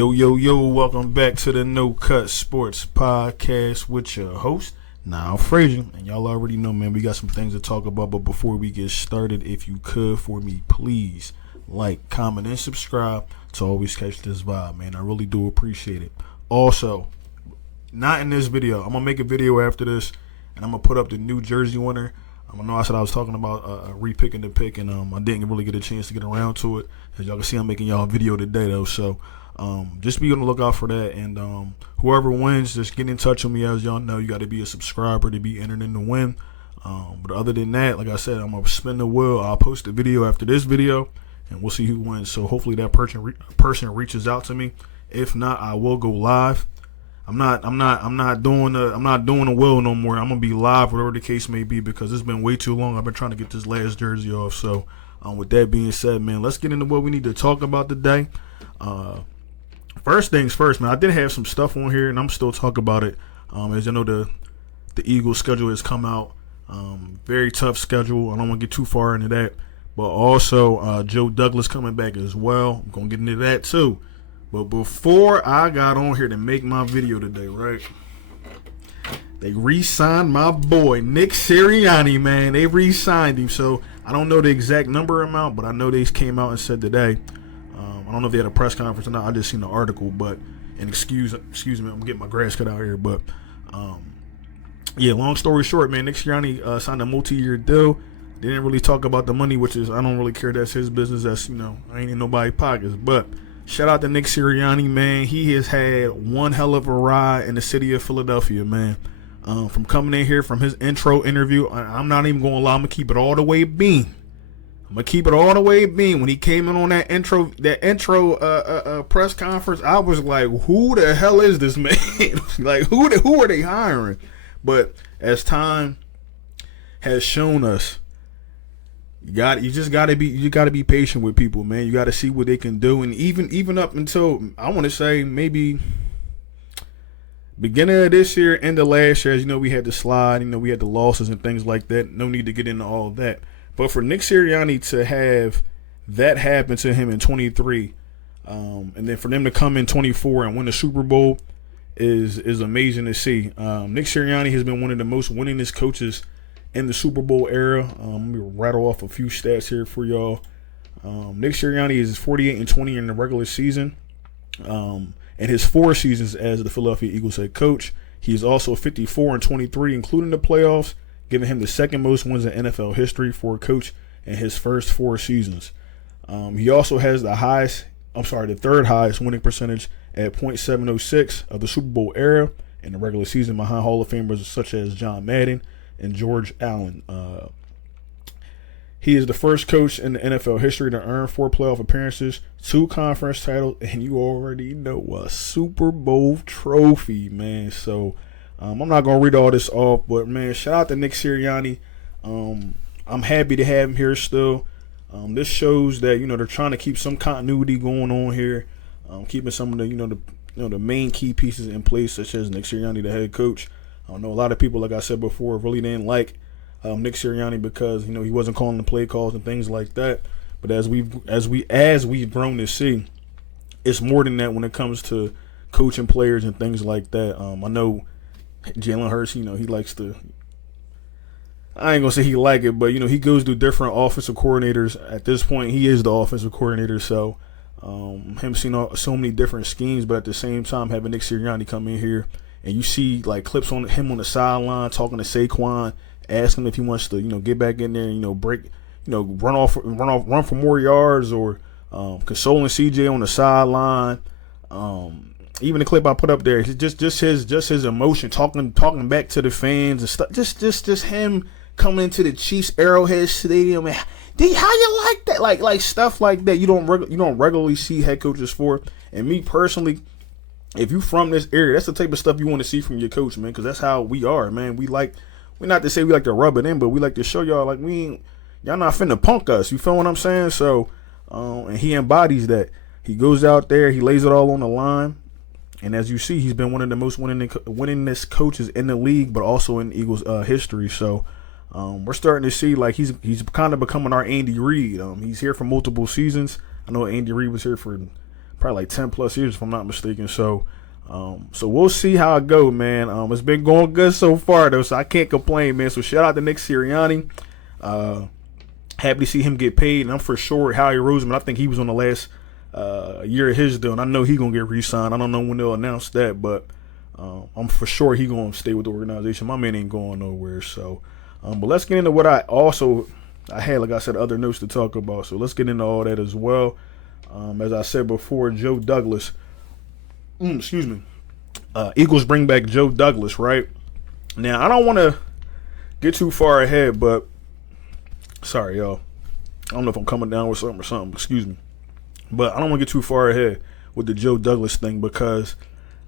Yo, yo, yo, welcome back to the No Cut Sports Podcast with your host, Niall Frazier. And y'all already know, man, we got some things to talk about. But before we get started, if you could, for me, please like, comment, and subscribe to always catch this vibe, man. I really do appreciate it. Also, not in this video. I'm going to make a video after this, and I'm going to put up the New Jersey winner. I know I said I was talking about re-picking the pick, and I didn't really get a chance to get around to it. As y'all can see, I'm making y'all a video today, though. So just be on the lookout for that. And whoever wins, just get in touch with me. As y'all know, you got to be a subscriber to be entered in the win. But other than that, like I said, I'm going to spin the wheel. I'll post a video after this video, and we'll see who wins. So hopefully that person reaches out to me. If not, I will go live. I'm not doing a will no more. I'm gonna be live, whatever the case may be, because it's been way too long. I've been trying to get this last jersey off. So, with that being said, man, let's get into what we need to talk about today. First things first, man. I did have some stuff on here, and I'm still talking about it. As you know, the Eagles' schedule has come out. Very tough schedule. I don't want to get too far into that, but also Joe Douglas coming back as well. I'm gonna get into that too. But before I got on here to make my video today, right, they re-signed my boy, Nick Sirianni, man. They re-signed him. So I don't know the exact number amount, but I know they came out and said today. I don't know if they had a press conference or not. I just seen the article. And excuse me, I'm getting my grass cut out here. But, yeah, long story short, man, Nick Sirianni signed a multi-year deal. They didn't really talk about the money, which is, I don't really care. That's his business. That's, I ain't in nobody's pockets. But shout out to Nick Sirianni, man. He has had one hell of a ride in the city of Philadelphia, man. From coming in here, from his intro interview, I'm not even going to lie. I'm going to keep it all the way beam. When he came in on that intro press conference, I was like, who the hell is this man? Like, who are they hiring? But as time has shown us, you just gotta be patient with people, man. You gotta see what they can do, and even up until, I want to say, maybe beginning of this year, end of last year, as you know, we had the slide, we had the losses and things like that. No need to get into all of that. But for Nick Sirianni to have that happen to him in 23, and then for them to come in 24 and win the Super Bowl is amazing to see. Nick Sirianni has been one of the most winningest coaches in the Super Bowl era. Let me rattle off a few stats here for y'all. Nick Sirianni is 48-20 in the regular season. In his 4 seasons as the Philadelphia Eagles head coach, he is also 54-23, including the playoffs, giving him the second most wins in NFL history for a coach in his first 4 seasons. He also has the third highest winning percentage at .706 of the Super Bowl era in the regular season, behind Hall of Famers such as John Madden and George Allen. He is the first coach in the NFL history to earn 4 playoff appearances, 2 conference titles, and you already know, a Super Bowl trophy, man. So I'm not going to read all this off, but, man, shout out to Nick Sirianni. I'm happy to have him here still. This shows that, they're trying to keep some continuity going on here, keeping some of the, the main key pieces in place, such as Nick Sirianni, the head coach. I know a lot of people, like I said before, really didn't like Nick Sirianni because he wasn't calling the play calls and things like that. But as we've grown to see, it's more than that when it comes to coaching players and things like that. I know Jalen Hurts, he likes to. I ain't gonna say he like it, but he goes through different offensive coordinators. At this point, he is the offensive coordinator, so him seeing so many different schemes, but at the same time having Nick Sirianni come in here. And you see like clips on him on the sideline talking to Saquon, asking him if he wants to, get back in there and, break, run for more yards, or consoling CJ on the sideline. Even the clip I put up there, just his emotion, talking back to the fans and stuff. Just him coming into the Chiefs Arrowhead Stadium. And, how you like that? Like stuff like that. You don't regularly see head coaches for. And me personally, if you from this area, that's the type of stuff you want to see from your coach, man, because that's how we are, man. We're not to say we like to rub it in, but we like to show y'all, like, y'all not finna punk us. You feel what I'm saying? So, and he embodies that. He goes out there, he lays it all on the line, and as you see, he's been one of the most winningest coaches in the league, but also in Eagles history. So, we're starting to see, like, he's kind of becoming our Andy Reid. He's here for multiple seasons. I know Andy Reid was here for probably like 10 plus years if I'm not mistaken. So we'll see how it go, man. It's been going good so far though, so I can't complain, man. So shout out to Nick Sirianni. Happy to see him get paid, and I'm for sure Howie Roseman. I think he was on the last year of his deal, and I know he's gonna get re-signed. I don't know when they'll announce that, but I'm for sure he's gonna stay with the organization. My man ain't going nowhere. So, but let's get into what I had, like I said, other notes to talk about. So let's get into all that as well. As I said before, Joe Douglas. Excuse me. Eagles bring back Joe Douglas, right? Now, I don't want to get too far ahead, but sorry, y'all. I don't know if I'm coming down with something or something. Excuse me. But I don't want to get too far ahead with the Joe Douglas thing because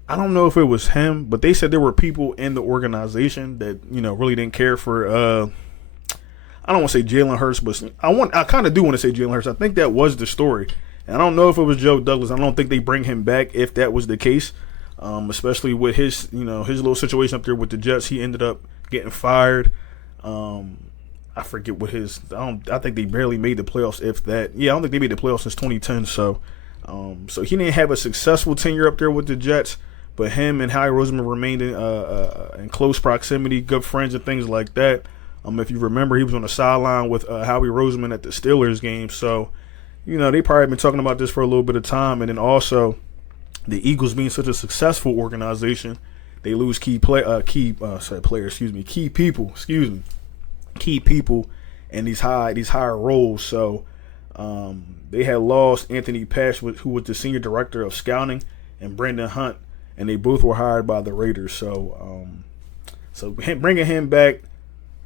I don't know if it was him, but they said there were people in the organization that, really didn't care for, I don't want to say Jalen Hurts, but I kind of do want to say Jalen Hurts. I think that was the story. And I don't know if it was Joe Douglas. I don't think they bring him back if that was the case, especially with his, his little situation up there with the Jets. He ended up getting fired. I forget what I think they barely made the playoffs, if that. Yeah, I don't think they made the playoffs since 2010. So he didn't have a successful tenure up there with the Jets, but him and Howie Roseman remained in close proximity, good friends and things like that. If you remember, he was on the sideline with Howie Roseman at the Steelers game. So, they probably been talking about this for a little bit of time. And then also, the Eagles being such a successful organization, they lose key people in these higher roles. So they had lost Anthony Pash, who was the senior director of scouting, and Brendan Hunt, and they both were hired by the Raiders. So bringing him back,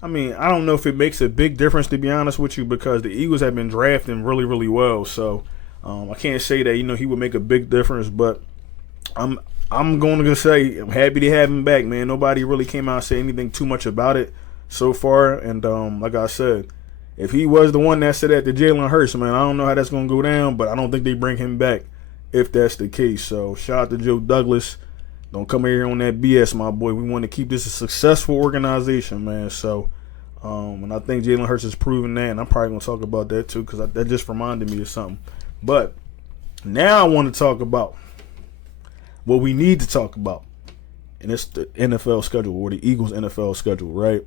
I mean, I don't know if it makes a big difference, to be honest with you, because the Eagles have been drafting really, really well. So I can't say that he would make a big difference, but I'm going to say I'm happy to have him back, man. Nobody really came out and said anything too much about it so far, and like I said, if he was the one that said that to Jalen Hurts, man, I don't know how that's going to go down, but I don't think they bring him back if that's the case. So shout out to Joe Douglas. Don't come here on that BS, my boy. We want to keep this a successful organization, man. So, and I think Jalen Hurts has proven that, and I'm probably going to talk about that too, because that just reminded me of something. But now I want to talk about what we need to talk about, and it's the NFL schedule, or the Eagles NFL schedule, right?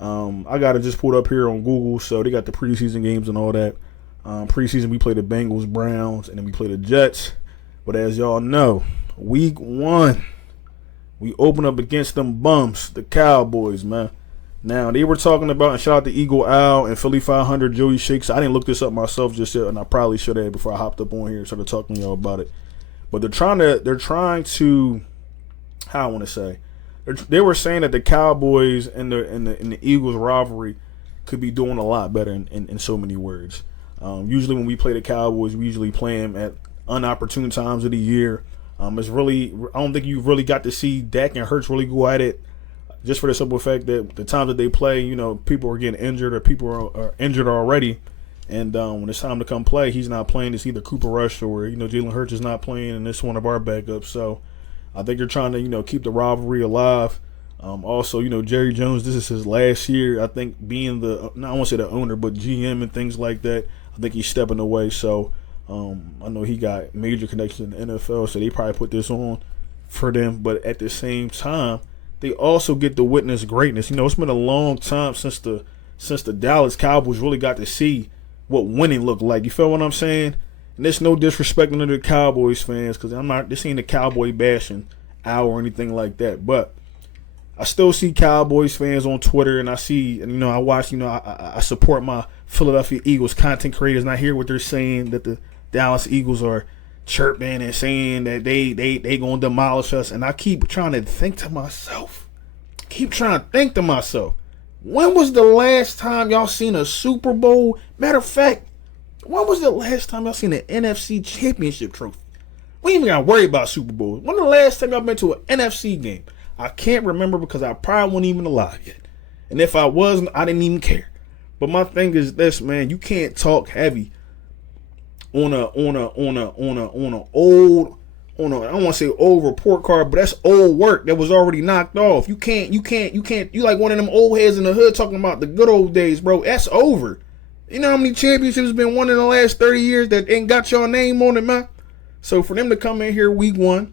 I got it just pulled up here on Google, so they got the preseason games and all that. Preseason, we play the Bengals, Browns, and then we play the Jets. But as y'all know, week 1, we open up against them bums, the Cowboys, man. Now, they were talking about, and shout out to Eagle Owl and Philly 500, Joey Shakes. I didn't look this up myself just yet, and I probably should have before I hopped up on here and started talking to y'all about it. But they're trying to, how I want to say, they were saying that the Cowboys and the Eagles rivalry could be doing a lot better in so many words. Usually when we play the Cowboys, we usually play them at unopportune times of the year. It's really, I don't think you really got to see Dak and Hurts really go at it, just for the simple fact that the times that they play, people are getting injured or people are injured already. And when it's time to come play, he's not playing. It's either Cooper Rush or, Jalen Hurts is not playing, and it's one of our backups. So I think they're trying to, keep the rivalry alive. Also, Jerry Jones, this is his last year. I think being I won't say the owner, but GM and things like that, I think he's stepping away. So I know he got major connections in the NFL, so they probably put this on for them. But at the same time, they also get to witness greatness. It's been a long time since the Dallas Cowboys really got to see what winning looked like. You feel what I'm saying? And there's no disrespect to the Cowboys fans, because this ain't a Cowboy bashing hour or anything like that. But I still see Cowboys fans on Twitter, and I see, and I watch, I support my Philadelphia Eagles content creators, and I hear what they're saying, that the Dallas Eagles are chirping and saying that they gonna demolish us. And I keep trying to think to myself, when was the last time y'all seen a Super Bowl? Matter of fact, when was the last time y'all seen an NFC Championship trophy? We ain't even got to worry about Super Bowls. When the last time y'all been to an NFC game? I can't remember, because I probably wasn't even alive yet. And if I wasn't, I didn't even care. But my thing is this, man. You can't talk heavy on a old, I don't want to say old report card, but that's old work that was already knocked off. You can't. You like one of them old heads in the hood talking about the good old days, bro. That's over. You know how many championships been won in the last 30 years that ain't got your name on it, man? So for them to come in here week 1,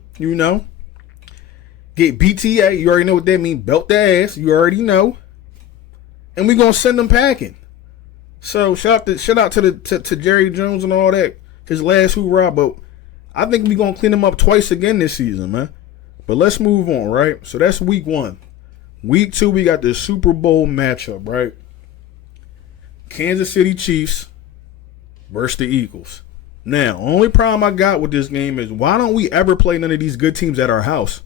get BTA, you already know what that means. Belt their ass, you already know. And we're gonna send them packing. So shout out to Jerry Jones and all that. His last hoorah, but I think we're gonna clean him up twice again this season, man. But let's move on, right? So that's week 1. Week 2, we got the Super Bowl matchup, right? Kansas City Chiefs versus the Eagles. Now, only problem I got with this game is why don't we ever play none of these good teams at our house?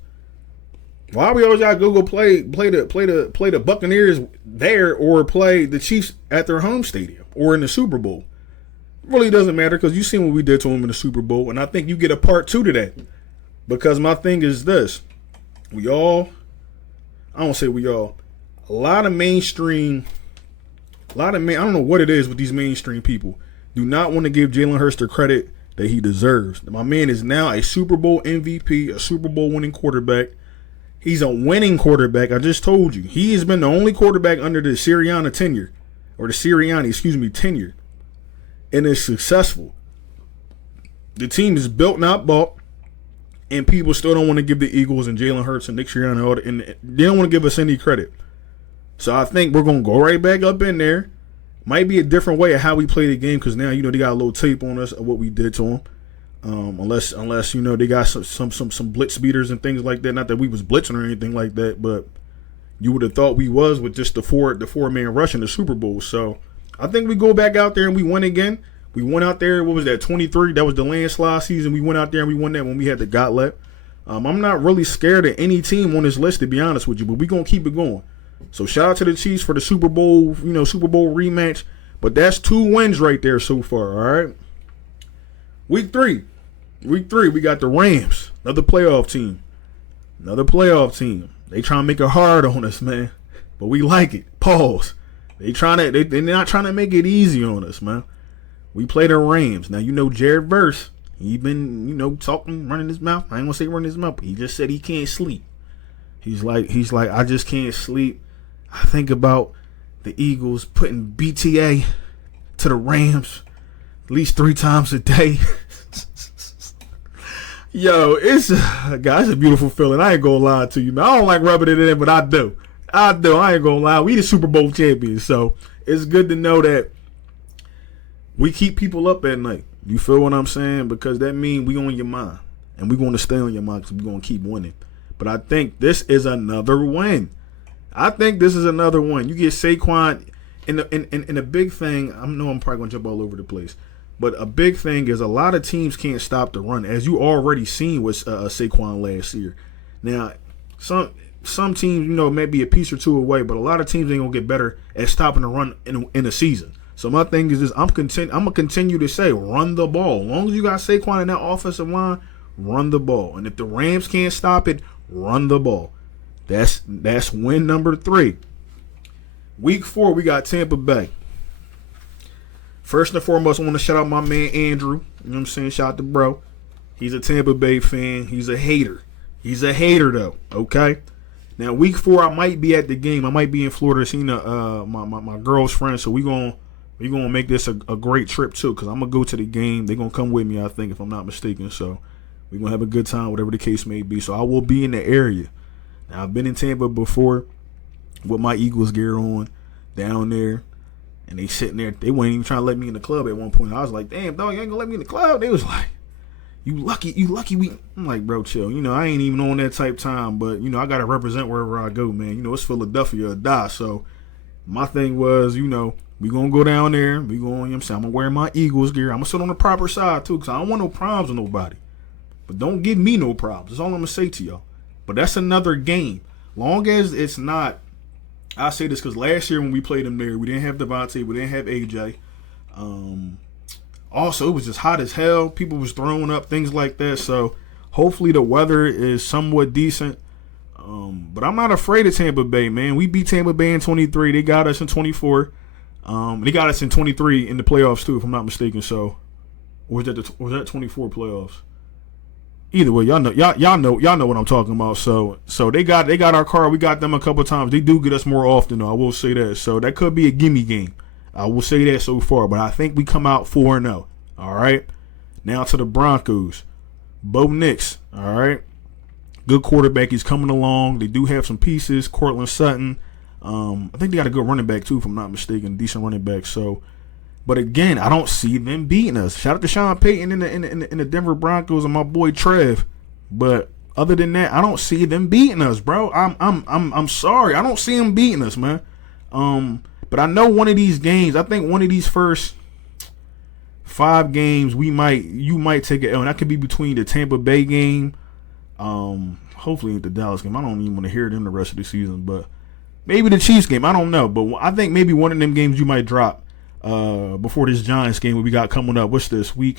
Why we always gotta go play the Buccaneers there or play the Chiefs at their home stadium or in the Super Bowl? It really doesn't matter because you seen what we did to them in the Super Bowl, and I think you get a part 2 to that. Because my thing is this. I don't say we all, a lot of mainstream, I don't know what it is with these mainstream people, do not want to give Jalen Hurts the credit that he deserves. My man is now a Super Bowl MVP, a Super Bowl winning quarterback. He's a winning quarterback. I just told you. He has been the only quarterback under the Sirianni tenure. And is successful. The team is built, not bought. And people still don't want to give the Eagles and Jalen Hurts and Nick Sirianni, and they don't want to give us any credit. So I think we're going to go right back up in there. Might be a different way of how we play the game because now, they got a little tape on us of what we did to them. Unless they got some blitz beaters and things like that. Not that we was blitzing or anything like that, but you would have thought we was with just the four-man rush in the Super Bowl. So I think we go back out there and we win again. We went out there, what was that, 23? That was the landslide season. We went out there and we won that when we had the gauntlet. I'm not really scared of any team on this list, to be honest with you, but we're going to keep it going. So shout out to the Chiefs for the Super Bowl, Super Bowl rematch. But that's 2 wins right there so far, all right? Week 3, we got the Rams, another playoff team. They trying to make it hard on us, man. But we like it. Pause. They're not trying to make it easy on us, man. We play the Rams. Now, Jared Verse, he been, talking, running his mouth. I ain't gonna say running his mouth, but he just said he can't sleep. He's like, I just can't sleep. I think about the Eagles putting BTA to the Rams at least 3 times a day. Yo, it's a beautiful feeling. I ain't gonna lie to you, man. I don't like rubbing it in, but I do. I ain't gonna lie. We the Super Bowl champions, so it's good to know that we keep people up at night. You feel what I'm saying? Because that means we on your mind, and we going to stay on your mind because we going to keep winning. But I think this is another win. You get Saquon, and a big thing. I know I'm probably going to jump all over the place, but a big thing is a lot of teams can't stop the run, as you already seen with Saquon last year. Now, some teams, may be a piece or 2 away, but a lot of teams ain't going to get better at stopping the run in a season. So my thing is this: I'm gonna continue to say run the ball. As long as you got Saquon in that offensive line, run the ball. And if the Rams can't stop it, run the ball. That's win number 3. Week 4, we got Tampa Bay. First and foremost, I want to shout out my man Andrew. You know what I'm saying? Shout out to bro. He's a Tampa Bay fan. He's a hater. Though. Okay. Now week 4, I might be at the game. I might be in Florida seeing my girl's friend. So we're gonna make this a great trip too, because I'm gonna go to the game. They're gonna come with me, I think, if I'm not mistaken. So we're gonna have a good time, whatever the case may be. So I will be in the area. Now I've been in Tampa before with my Eagles gear on down there, and they sitting there. They weren't even trying to let me in the club at one point. I was like, damn dog, you ain't gonna let me in the club? They was like, you lucky I'm like, bro, chill. I ain't even on that type time, but I gotta represent wherever I go, man. It's Philadelphia or die. So my thing was, we gonna go down there. We going, I'm gonna wear my Eagles gear. I'm gonna sit on the proper side too, because I don't want no problems with nobody. But don't give me no problems. That's all I'm gonna say to y'all. But that's another game. Long as it's not, I say this because last year when we played them there, we didn't have Devontae, we didn't have AJ. Also, it was just hot as hell. People was throwing up, things like that. So hopefully the weather is somewhat decent. But I'm not afraid of Tampa Bay, man. We beat Tampa Bay in 23. They got us in 24. They got us in 23 in the playoffs too, if I'm not mistaken. So, or was that 24 playoffs? Either way, y'all know what I'm talking about. So they got our car. We got them a couple times. They do get us more often, though. I will say that. So that could be a gimme game. I will say that so far. But I think we come out 4-0. All right. Now to the Broncos. Bo Nix, all right. Good quarterback. He's coming along. They do have some pieces. Cortland Sutton. I think they got a good running back, too, if I'm not mistaken. Decent running back. So, but again, I don't see them beating us. Shout out to Sean Payton in the Denver Broncos and my boy Trev. But other than that, I don't see them beating us, bro. I'm sorry. I don't see them beating us, man. But I know one of these games, I think one of these first 5 games, you might take it L. And that could be between the Tampa Bay game, hopefully the Dallas game. I don't even want to hear them the rest of the season, but maybe the Chiefs game. I don't know. But I think maybe one of them games you might drop before this Giants game we got coming up. What's this? Week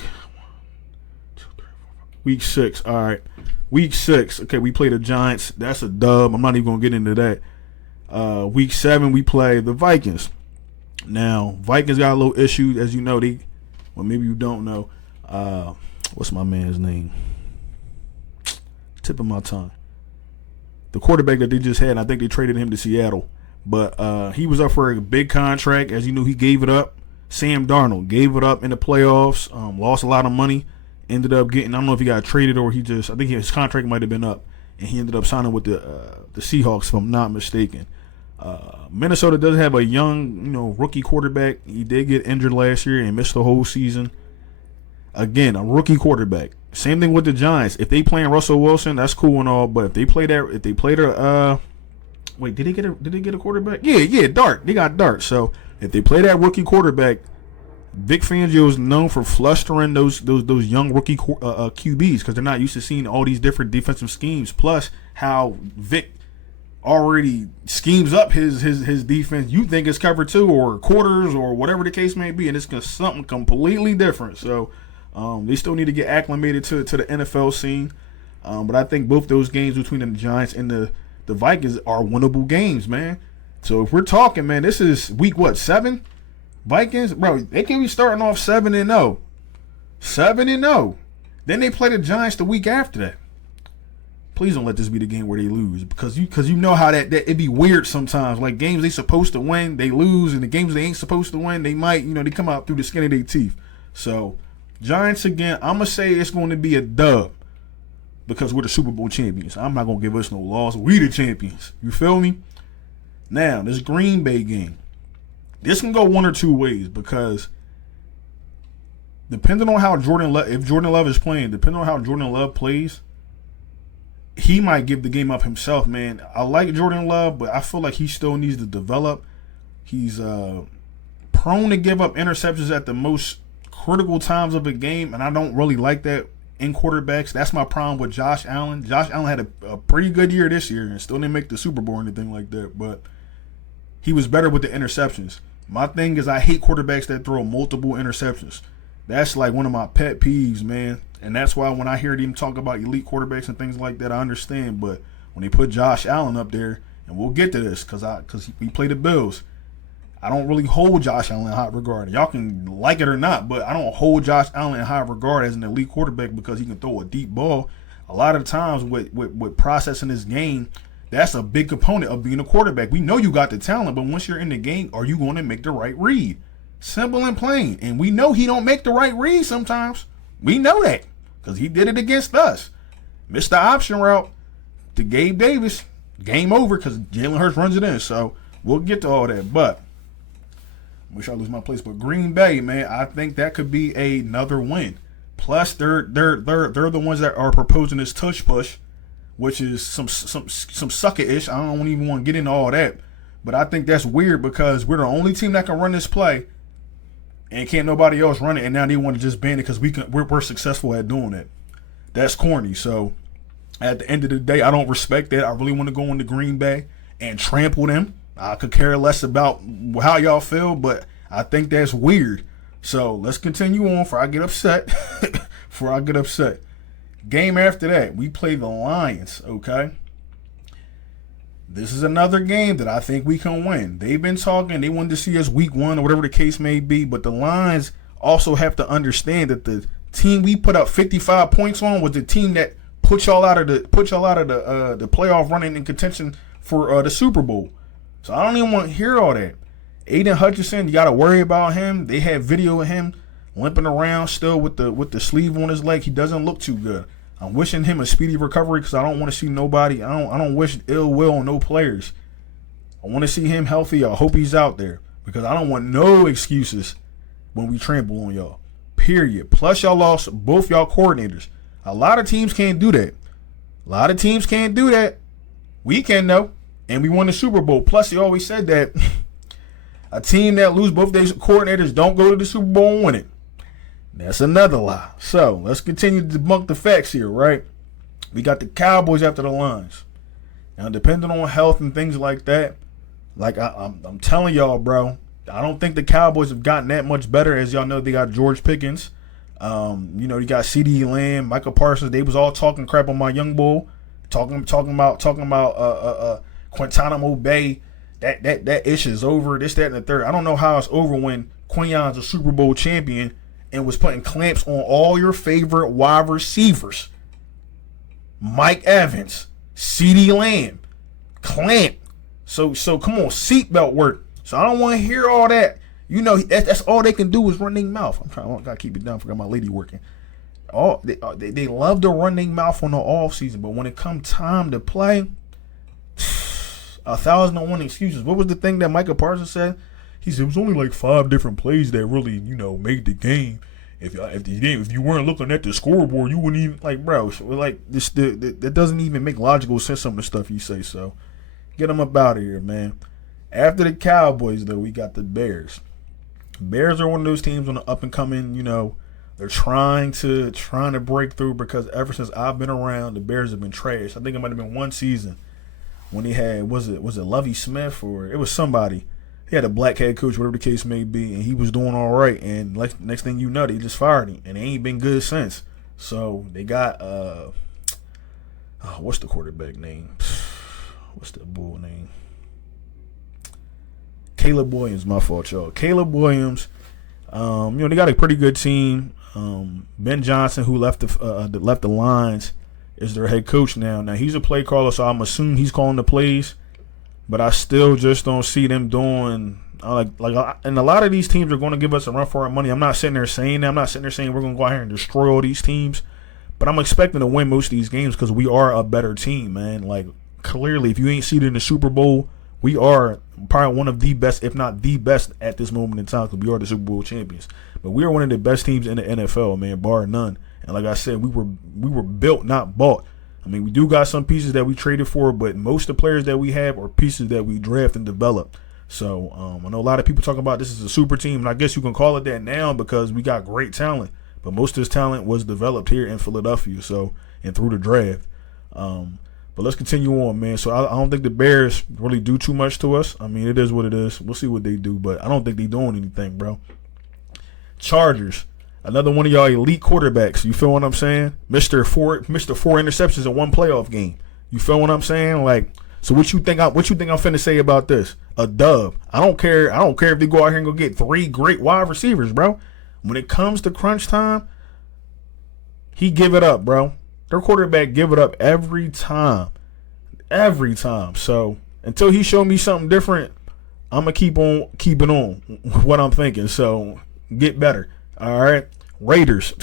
6. All right. Week 6. Okay, we play the Giants. That's a dub. I'm not even going to get into that. Week 7, we play the Vikings. Now, Vikings got a little issue, as you know. Well, maybe you don't know. What's my man's name? Tip of my tongue. The quarterback that they just had, I think they traded him to Seattle. But he was up for a big contract. As you knew, he gave it up. Sam Darnold gave it up in the playoffs. Lost a lot of money. Ended up getting, I don't know if he got traded or I think his contract might have been up. And he ended up signing with the Seahawks, if I'm not mistaken. Minnesota does have a young, rookie quarterback. He did get injured last year and missed the whole season. Again, a rookie quarterback. Same thing with the Giants. If they playing Russell Wilson, that's cool and all. But if they play wait, did they get a quarterback? Yeah, Dart. They got Dart. So if they play that rookie quarterback, Vic Fangio is known for flustering those young rookie QBs because they're not used to seeing all these different defensive schemes. Plus, how Vic already schemes up his defense. You think it's cover 2 or quarters or whatever the case may be, and it's something completely different. So they still need to get acclimated to the NFL scene. But I think both those games between the Giants and the Vikings are winnable games, man. So if we're talking, man, this is week 7? Vikings, bro, they can be starting off 7-0. 7-0. Then they play the Giants the week after that. Please don't let this be the game where they lose, because you know how that it'd be weird sometimes. Like games they supposed to win, they lose, and the games they ain't supposed to win, they might, they come out through the skin of their teeth. So Giants again, I'm gonna say it's going to be a dub because we're the Super Bowl champions. I'm not gonna give us no loss. We the champions. You feel me? Now this Green Bay game, this can go one or two ways because depending on how if Jordan Love is playing, depending on how Jordan Love plays, he might give the game up himself, man. I like Jordan Love, but I feel like he still needs to develop. He's prone to give up interceptions at the most critical times of a game, and I don't really like that in quarterbacks. That's my problem with Josh Allen. Josh Allen had a pretty good year this year and still didn't make the Super Bowl or anything like that, but he was better with the interceptions. My thing is I hate quarterbacks that throw multiple interceptions. That's like one of my pet peeves, man. And that's why when I hear them talk about elite quarterbacks and things like that, I understand. But when they put Josh Allen up there, and we'll get to this because we play the Bills, I don't really hold Josh Allen in high regard. Y'all can like it or not, but I don't hold Josh Allen in high regard as an elite quarterback because he can throw a deep ball. A lot of times with processing this game, that's a big component of being a quarterback. We know you got the talent, but once you're in the game, are you going to make the right read? Simple and plain. And we know he don't make the right read sometimes. We know that because he did it against us. Missed the option route to Gabe Davis. Game over because Jalen Hurts runs it in. So we'll get to all that. But I wish I lose my place. But Green Bay, man, I think that could be another win. Plus, they're the ones that are proposing this tush push, which is some sucker-ish. I don't even want to get into all that. But I think that's weird because we're the only team that can run this play and can't nobody else run it. And now they want to just ban it because we're successful at doing it. That's corny. So at the end of the day, I don't respect that. I really want to go into Green Bay and trample them. I could care less about how y'all feel, but I think that's weird. So let's continue on before I get upset. Game after that, we play the Lions, okay? This is another game that I think we can win. They've been talking. They wanted to see us week 1 or whatever the case may be, but the Lions also have to understand that the team we put up 55 points on was the team that put y'all out of the playoff running in contention for the Super Bowl. So I don't even want to hear all that. Aiden Hutchinson, you got to worry about him. They have video of him limping around still with the sleeve on his leg. He doesn't look too good. I'm wishing him a speedy recovery because I don't want to see nobody. I don't wish ill will on no players. I want to see him healthy. I hope he's out there because I don't want no excuses when we trample on y'all. Period. Plus, y'all lost both y'all coordinators. A lot of teams can't do that. We can, though. And we won the Super Bowl. Plus, he always said that a team that lose both their coordinators don't go to the Super Bowl and win it. That's another lie. So, let's continue to debunk the facts here, right? We got the Cowboys after the Lions. Now, depending on health and things like that, like I'm telling y'all, bro, I don't think the Cowboys have gotten that much better. As y'all know, they got George Pickens. You got CeeDee Lamb, Michael Parsons. They was all talking crap on my young bull, talking about Guantanamo Bay. That issue is over. This, that, and the third. I don't know how it's over when Quinion's a Super Bowl champion and was putting clamps on all your favorite wide receivers. Mike Evans, CeeDee Lamb, clamp. So come on, seatbelt work. So I don't want to hear all that. You know, that's all they can do is run their mouth. I gotta keep it down. Forgot my lady working. They love to run their mouth on the off season, but when it comes time to play, 1,001 excuses. What was the thing that Michael Parsons said? He said it was only like 5 different plays that really, made the game. If you weren't looking at the scoreboard, you wouldn't even that doesn't even make logical sense. Some of the stuff you say. So get them up out of here, man. After the Cowboys, though, we got the Bears. Bears are one of those teams on the up and coming. They're trying to break through because ever since I've been around, the Bears have been trash. I think it might have been one season when he had was it Lovie Smith or it was somebody. He had a black head coach, whatever the case may be, and he was doing all right. And next thing you know, they just fired him, and they ain't been good since. So they got what's the quarterback name? What's that bull name? Caleb Williams, my fault, y'all. Caleb Williams, they got a pretty good team. Ben Johnson, who left the Lions, is their head coach now. Now he's a play caller, so I'm assuming he's calling the plays. But I still just don't see them doing and a lot of these teams are going to give us a run for our money. I'm not sitting there saying that. I'm not sitting there saying we're going to go out here and destroy all these teams. But I'm expecting to win most of these games because we are a better team, man. Like clearly, if you ain't seated in the Super Bowl, we are probably one of the best, if not the best, at this moment in time because we are the Super Bowl champions. But we are one of the best teams in the NFL, man, bar none. And like I said, we were built, not bought. I mean, we do got some pieces that we traded for, but most of the players that we have are pieces that we draft and develop. So I know a lot of people talk about this is a super team, and I guess you can call it that now because we got great talent. But most of this talent was developed here in Philadelphia, and through the draft. But let's continue on, man. So I don't think the Bears really do too much to us. I mean, it is what it is. We'll see what they do, but I don't think they're doing anything, bro. Chargers. Another one of y'all elite quarterbacks. You feel what I'm saying? Mr. Four interceptions in one playoff game. You feel what I'm saying? Like, so what you think I'm finna say about this? A dub. I don't care if they go out here and go get 3 great wide receivers, bro. When it comes to crunch time, he give it up, bro. Their quarterback give it up every time. Every time. So until he show me something different, I'm gonna keep on keeping on what I'm thinking. So get better. All right, Raiders.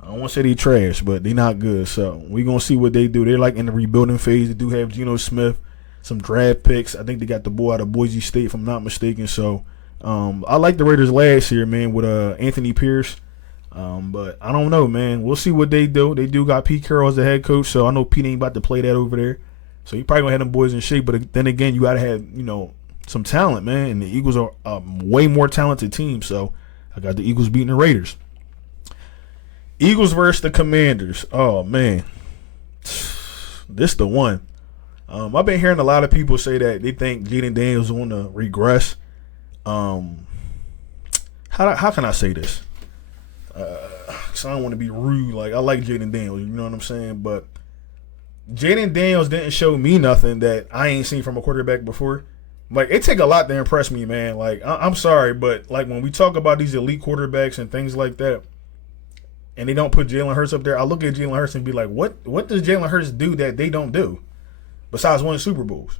I don't want to say they trash, but they not good. So we gonna see what they do. They're like in the rebuilding phase. They do have Geno Smith, some draft picks. I think they got the boy out of Boise State, if I'm not mistaken. So I like the Raiders last year, man, with Anthony Pierce. But I don't know, man. We'll see what they do. They do got Pete Carroll as the head coach, so I know Pete ain't about to play that over there. So you probably gonna have them boys in shape. But then again, you gotta have some talent, man. And the Eagles are a way more talented team. So I got the Eagles beating the Raiders. Eagles versus the Commanders. Oh, man. This the one. I've been hearing a lot of people say that they think Jaden Daniels is going to regress. How can I say this? Because I don't want to be rude. Like, I like Jaden Daniels, you know what I'm saying? But Jaden Daniels didn't show me nothing that I ain't seen from a quarterback before. Like, it take a lot to impress me, man. Like, I'm sorry, but, like, when we talk about these elite quarterbacks and things like that, and they don't put Jalen Hurts up there, I look at Jalen Hurts and be like, what does Jalen Hurts do that they don't do besides winning Super Bowls?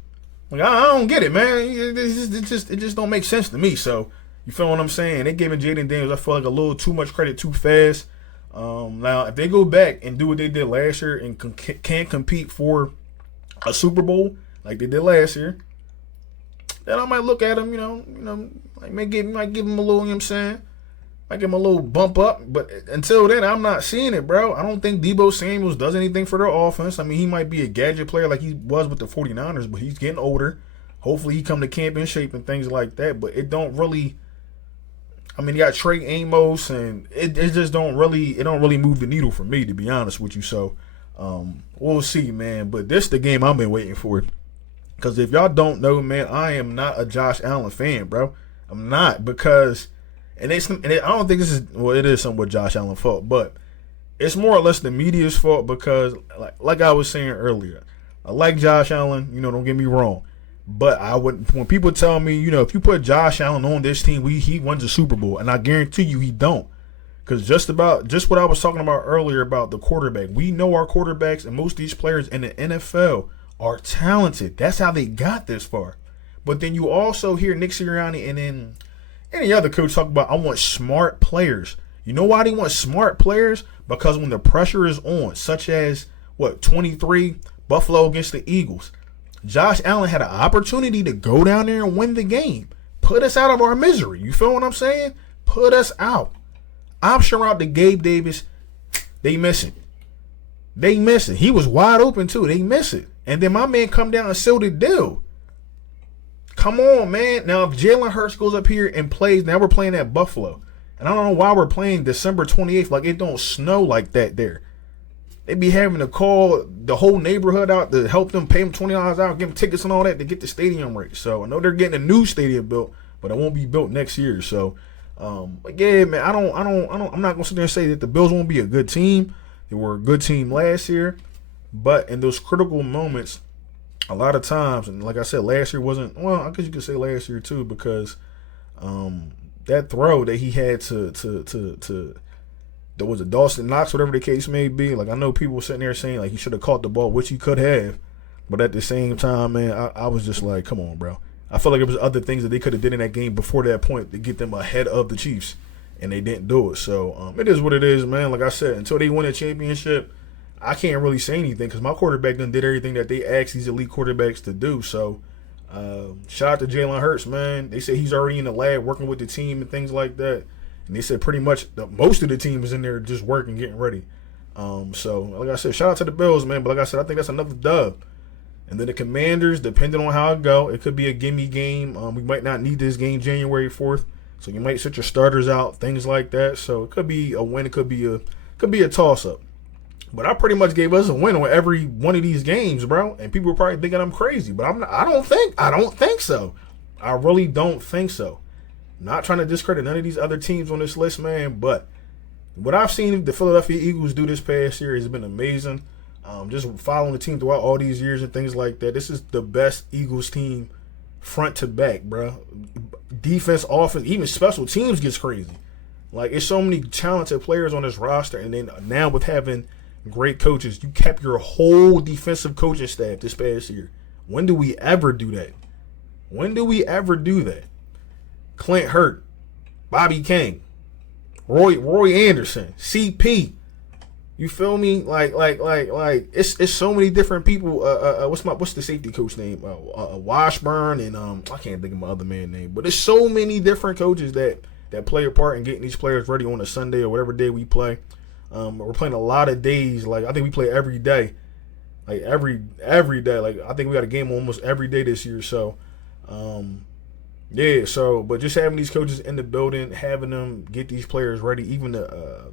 Like, I don't get it, man. It just don't make sense to me. So, you feel what I'm saying? They giving Jaden Daniels, I feel like, a little too much credit too fast. Now, if they go back and do what they did last year and can't compete for a Super Bowl like they did last year, then I might look at them, like might give them a little, you know what I'm saying? Might give them a little bump up. But until then, I'm not seeing it, bro. I don't think Deebo Samuels does anything for their offense. I mean, he might be a gadget player like he was with the 49ers, but he's getting older. Hopefully he come to camp in shape and things like that. But it don't really, I mean, you got Trey Amos, and it just don't really move the needle for me, to be honest with you. So we'll see, man. But this the game I've been waiting for. Because if y'all don't know, man, I am not a Josh Allen fan, bro. I'm not, because I don't think this is, well, it is somewhat Josh Allen's fault, but it's more or less the media's fault because, like I was saying earlier, I like Josh Allen, don't get me wrong. But when people tell me, if you put Josh Allen on this team, he wins a Super Bowl, and I guarantee you he don't. Because just what I was talking about earlier about the quarterback, we know our quarterbacks and most of these players in the NFL are talented. That's how they got this far. But then you also hear Nick Sirianni and then any other coach talk about, I want smart players. You know why they want smart players? Because when the pressure is on, such as, 23, Buffalo against the Eagles, Josh Allen had an opportunity to go down there and win the game. Put us out of our misery. You feel what I'm saying? Put us out. Option route to Gabe Davis, they miss it. They miss it. He was wide open too. They miss it. And then my man come down and seal the deal. Come on, man. Now, if Jalen Hurts goes up here and plays, now we're playing at Buffalo. And I don't know why we're playing December 28th. Like, it don't snow like that there. They be having to call the whole neighborhood out to help them, pay them $20 out, give them tickets and all that to get the stadium right. So, I know they're getting a new stadium built, but it won't be built next year. So, but yeah, man, I'm not going to sit there and say that the Bills won't be a good team. They were a good team last year. But in those critical moments, a lot of times, and like I said, last year wasn't, well, I guess you could say last year too, because that throw that he had to there was a Dawson Knox, whatever the case may be. Like, I know people were sitting there saying like he should have caught the ball, which he could have, but at the same time, man, I was just like, come on, bro. I felt like there was other things that they could have did in that game before that point to get them ahead of the Chiefs, and they didn't do it. So it is what it is, man. Like I said, until they win a championship, I can't really say anything because my quarterback done did everything that they asked these elite quarterbacks to do. So, shout out to Jalen Hurts, man. They say he's already in the lab working with the team and things like that. And they said pretty much most of the team is in there just working, getting ready. So, like I said, shout out to the Bills, man. But like I said, I think that's another dub. And then the Commanders, depending on how it go, it could be a gimme game. We might not need this game January 4th. So you might sit your starters out, things like that. So it could be a win. It could be a toss-up. But I pretty much gave us a win on every one of these games, bro. And people are probably thinking I'm crazy, but I don't think so. I really don't think so. Not trying to discredit none of these other teams on this list, man. But what I've seen the Philadelphia Eagles do this past year has been amazing. Just following the team throughout all these years and things like that. This is the best Eagles team front to back, bro. Defense, offense, even special teams gets crazy. Like, it's so many talented players on this roster, and then now with having great coaches, you kept your whole defensive coaching staff this past year. When do we ever do that? Clint Hurt, Bobby King, Roy Anderson, CP. You feel me? Like it's so many different people. What's the safety coach name? Washburn, and I can't think of my other man's name. But there's so many different coaches that play a part in getting these players ready on a Sunday or whatever day we play. We're playing a lot of days. Like, I think we play every day. Like, every day. Like, I think we got a game almost every day this year. So, yeah. So, but just having these coaches in the building, having them get these players ready, even the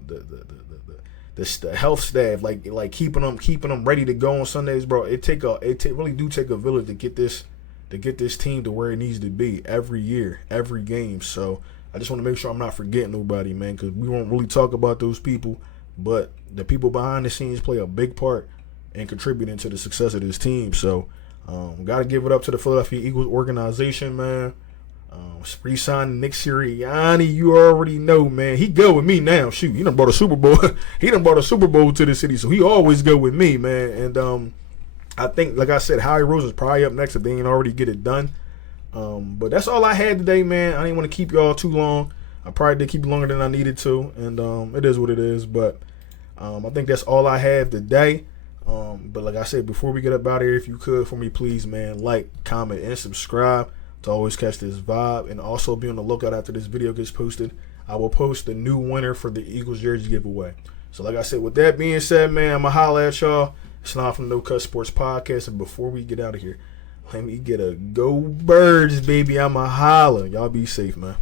health staff, like keeping them ready to go on Sundays, bro. It really do take a village to get this team to where it needs to be every year, every game. So, I just want to make sure I'm not forgetting nobody, man, because we won't really talk about those people. But the people behind the scenes play a big part in contributing to the success of this team. So, got to give it up to the Philadelphia Eagles organization, man. Re-signing Nick Sirianni, you already know, man. He go with me now. Shoot, he done brought a Super Bowl. He done brought a Super Bowl to the city, so he always go with me, man. And I think, like I said, Howie Roseman is probably up next if they ain't already get it done. But that's all I had today, man. I didn't want to keep y'all too long. I probably did keep it longer than I needed to, and it is what it is. But I think that's all I have today. But like I said, before we get up out of here, if you could, for me, please, man, like, comment, and subscribe to always catch this vibe. And also be on the lookout after this video gets posted. I will post the new winner for the Eagles jersey giveaway. So like I said, with that being said, man, I'm going to holler at y'all. It's not from No Cut Sports Podcast. And before we get out of here, let me get a go birds, baby. I'm going to holler. Y'all be safe, man.